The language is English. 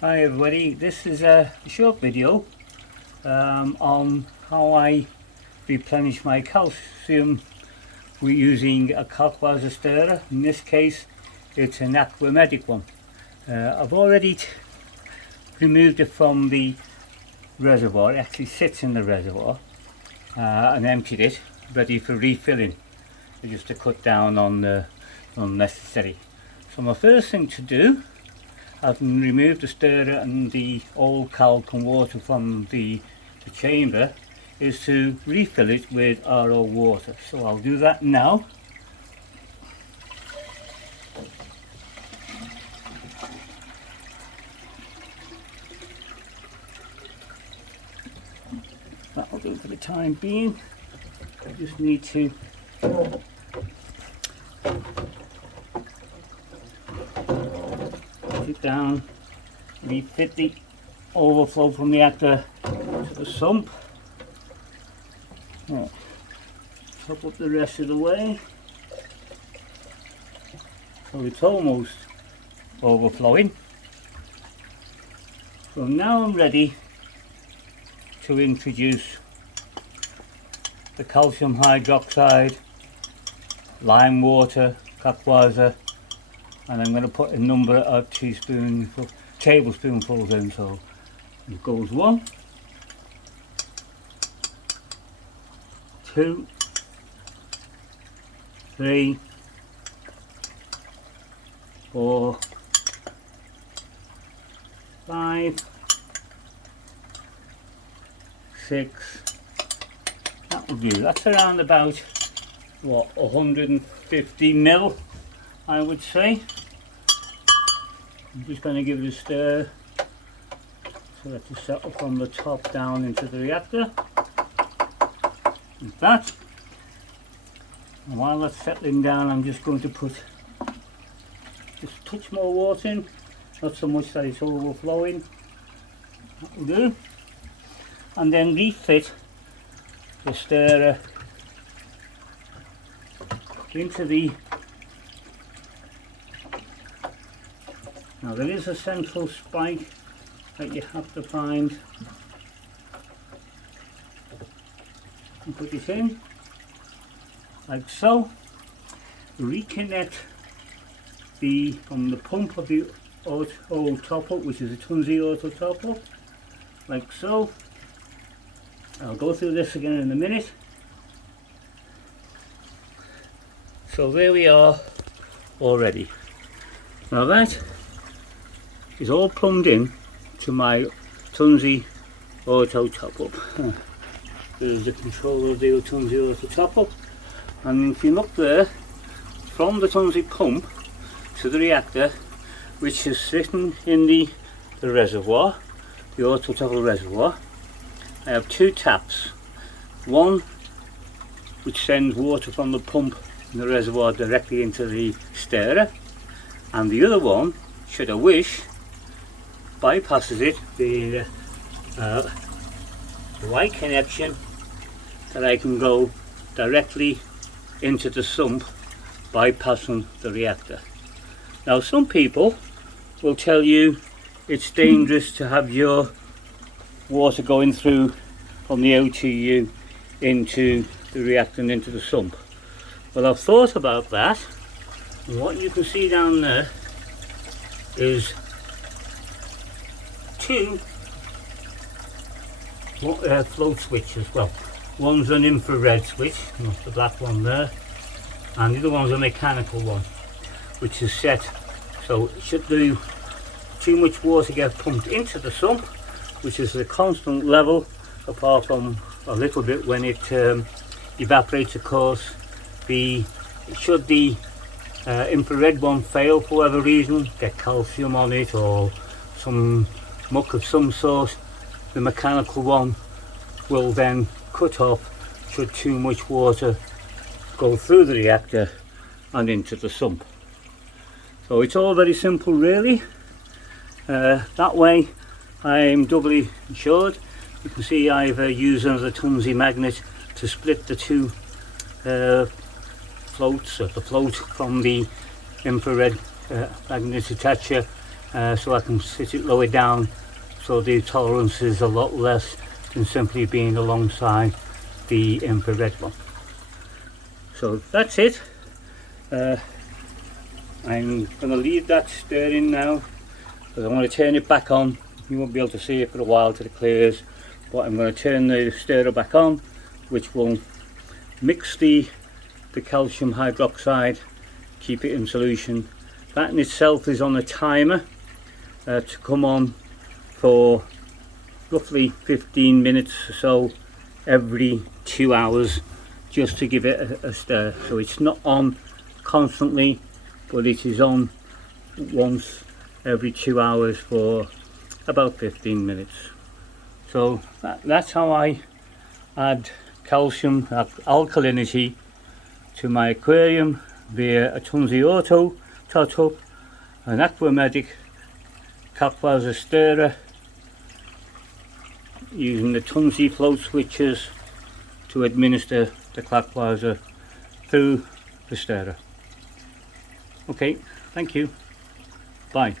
Hi everybody, this is a short video on how I replenish my calcium. We're using a Kalkwasser stirrer. In this case it's an Aqua Medic one. I've already removed it from the reservoir. It actually sits in the reservoir, and emptied it, ready for refilling, just to cut down on the unnecessary. So my first thing to do, having removed the stirrer and the old calc and water from the chamber, is to refill it with RO water. So I'll do that now. That'll do for the time being. I just need to put it down, refit the overflow from the reactor to the sump. Top up the rest of the way, so it's almost overflowing. So now I'm ready to introduce the calcium hydroxide, lime water, Kalkwasser, and I'm going to put a number of tablespoonfuls in. So it goes 1, 2, 3, 4, 5, 6. That will do. That's around about what, 150 ml, I would say. I'm just going to give it a stir so that to settle from the top down into the reactor. Like that. And while that's settling down, I'm just going to put just a touch more water in, not so much that it's overflowing. That will do. And then refit the stirrer into the. Now there is a central spike that you have to find and put it in like so. Reconnect from the pump of the auto top up, which is a Tunzi auto top up, like so. I'll go through this again in a minute. So there we are already. Now that is all plumbed in to my Tunzi auto top up. There's the control of the Tunzi auto top up, and if you look there, from the Tunzi pump to the reactor, which is sitting in the reservoir, the auto top up reservoir, I have 2 taps. One which sends water from the pump in the reservoir directly into the stirrer, and the other one, should I wish, bypasses it, the white connection, that I can go directly into the sump, bypassing the reactor. Now some people will tell you it's dangerous to have your water going through from the OTU into the reactor and into the sump. Well, I've thought about that, and what you can see down there is 2 float switches. Well, one's an infrared switch, the black one there, and the other one's a mechanical one, which is set so should too much water get pumped into the sump, which is a constant level, apart from a little bit when it evaporates, of course. Should the infrared one fail for whatever reason, get calcium on it or some muck of some sort, the mechanical one will then cut off should too much water go through the reactor and into the sump. So it's all very simple really. That way I'm doubly insured. You can see I've used another Tunzi magnet to split the 2 floats, the float from the infrared magnet attacher so I can sit it lower down, so the tolerance is a lot less than simply being alongside the infrared one. So that's it. I'm going to leave that stirring now, because I'm going to turn it back on. You won't be able to see it for a while till it clears, but I'm going to turn the stirrer back on, which will mix the calcium hydroxide, keep it in solution. That in itself is on a timer to come on for roughly 15 minutes or so every 2 hours, just to give it a stir. So it's not on constantly, but it is on once every 2 hours for about 15 minutes. So that's how I add calcium alkalinity to my aquarium via a Tunzi Auto tot up, an Aqua Medic Kalkwasser stirrer, using the Tunzi float switches to administer the Kalkwasser through the stirrer. Okay, thank you. Bye.